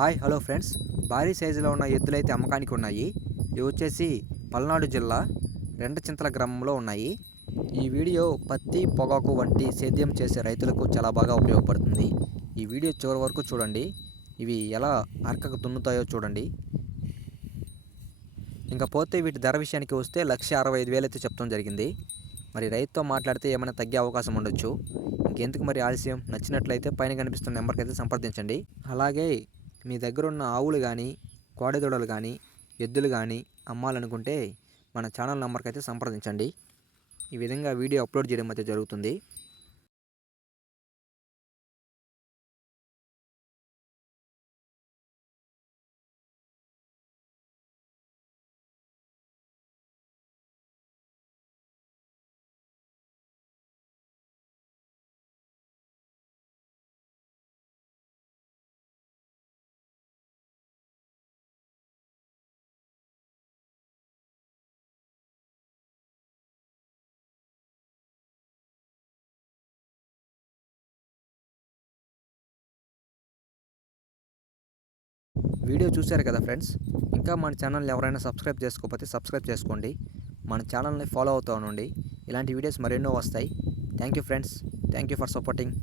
Hi hello friends. భారీ సైజులో ఉన్న ఎద్దులు అయితే అమ్మకానికి ఉన్నాయి. ఇవి వచ్చేసి పల్నాడు జిల్లా రెండచింతల గ్రామంలో ఉన్నాయి. ఈ వీడియో పత్తి పొగాకు వంటి సేద్యం చేసే రైతులకు చాలా బాగా ఉపయోగపడుతుంది. ఈ వీడియో చివరి వరకు చూడండి. ఇవి ఎలా అరకకు దున్నుతాయో చూడండి. ఇంకా పోతే వీటి ధర విషయానికి వస్తే లక్ష అరవై ఐదు వేలు అయితే చెప్తాం జరిగింది. మరి రైతుతో మాట్లాడితే ఏమైనా తగ్గే అవకాశం ఉండొచ్చు. ఇంకెందుకు మరి ఆలస్యం? నచ్చినట్లయితే పైన కనిపిస్తున్న నెంబర్కి అయితే సంప్రదించండి. అలాగే మీ దగ్గర ఉన్న ఆవులు కానీ కోడెదూడలు కానీ ఎద్దులు కానీ అమ్మాలనుకుంటే మన ఛానల్ నెంబర్కి అయితే సంప్రదించండి. ఈ విధంగా వీడియో అప్లోడ్ చేయడం అయితే జరుగుతుంది. వీడియో చూశారు కదా ఫ్రెండ్స్? ఇంకా మన ఛానల్ ఎవరైనా సబ్స్క్రైబ్ చేసుకోకపోతే సబ్స్క్రైబ్ చేసుకోండి. మన ఛానల్ని ఫాలో అవుతూ ఉండండి. ఇలాంటి వీడియోస్ మరెన్నో వస్తాయి. Thank you friends. Thank you for supporting.